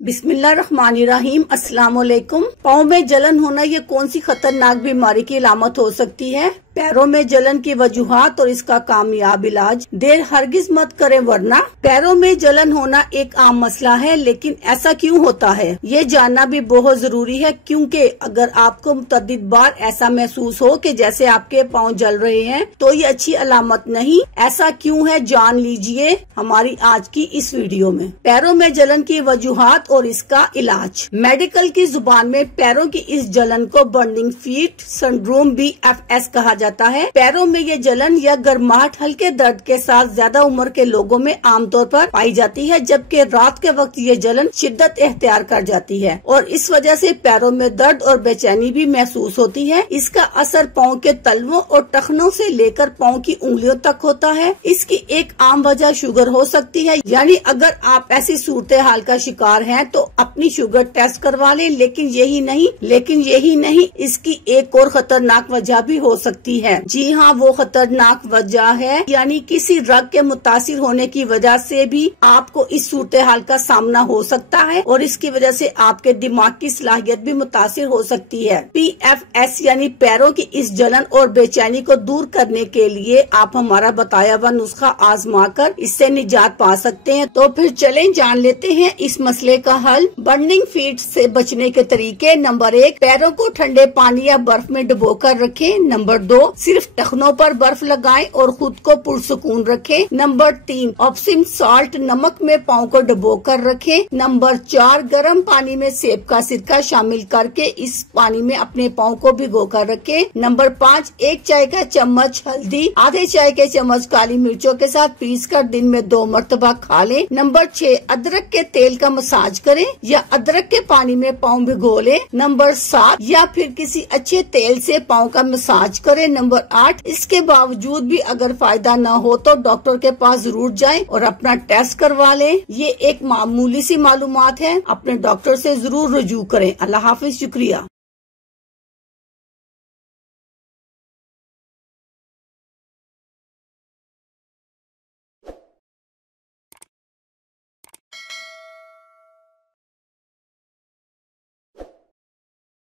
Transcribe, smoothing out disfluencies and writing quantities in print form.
बिस्मिल्लाहिर्रहमानिर्रहीम। अस्सलाम वालेकुम। पाँव में जलन होना ये कौन सी खतरनाक बीमारी की अलामत हो सकती है? पैरों में जलन की वजूहात और इसका कामयाब इलाज। देर हरगिज मत करें वरना। पैरों में जलन होना एक आम मसला है, लेकिन ऐसा क्यों होता है ये जानना भी बहुत जरूरी है, क्योंकि अगर आपको मुतअद्दिद बार ऐसा महसूस हो कि जैसे आपके पाँव जल रहे हैं तो ये अच्छी अलामत नहीं। ऐसा क्यों है जान लीजिए हमारी आज की इस वीडियो में। पैरों में जलन की वजूहात और इसका इलाज। मेडिकल की जुबान में पैरों की इस जलन को बर्निंग फीट सिंड्रोम BFS कहा जाता है। पैरों में ये जलन या गर्माहट हल्के दर्द के साथ ज्यादा उम्र के लोगों में आमतौर पर पाई जाती है, जबकि रात के वक्त ये जलन शिद्दत इख्तियार कर जाती है और इस वजह से पैरों में दर्द और बेचैनी भी महसूस होती है। इसका असर पाँव के तलवों और टखनों से लेकर पाँव की उंगलियों तक होता है। इसकी एक आम वजह शुगर हो सकती है, यानी अगर आप ऐसी सूरत हाल का शिकार हैं तो अपनी शुगर टेस्ट करवा लें। लेकिन यही नहीं, इसकी एक और खतरनाक वजह भी हो सकती है। जी हाँ, वो खतरनाक वजह है, यानी किसी ड्रग के मुतासिर होने की वजह से भी आपको इस सूरत हाल का सामना हो सकता है और इसकी वजह से आपके दिमाग की सलाहियत भी मुतासिर हो सकती है। PFS यानी पैरों की इस जलन और बेचैनी को दूर करने के लिए आप हमारा बताया हुआ नुस्खा आजमा कर इससे निजात पा सकते हैं। तो फिर चलें जान लेते हैं इस मसले का हल। बर्निंग फीट से बचने के तरीके। नंबर 1, पैरों को ठंडे पानी या बर्फ में डुबो कर रखें। नंबर 2, सिर्फ टखनों पर बर्फ लगाएं और खुद को पुरसुकून रखें। नंबर 3, एप्सम साल्ट नमक में पाँव को डुबो कर रखें। नंबर 4, गर्म पानी में सेब का सिरका शामिल करके इस पानी में अपने पाँव को भिगो कर रखें। नंबर 5, 1 चाय का चम्मच हल्दी आधे चाय के चम्मच काली मिर्चों के साथ पीस कर दिन में 2 मरतबा खा लें। नंबर 6, अदरक के तेल का मसाज करें या अदरक के पानी में पाँव भिगो लें। नंबर 7, या फिर किसी अच्छे तेल से पाँव का मसाज करें। नंबर 8, इसके बावजूद भी अगर फायदा न हो तो डॉक्टर के पास जरूर जाएं और अपना टेस्ट करवा लें। ये एक मामूली सी मालूमात है, अपने डॉक्टर से जरूर रुजू करें। अल्लाह हाफिज, शुक्रिया।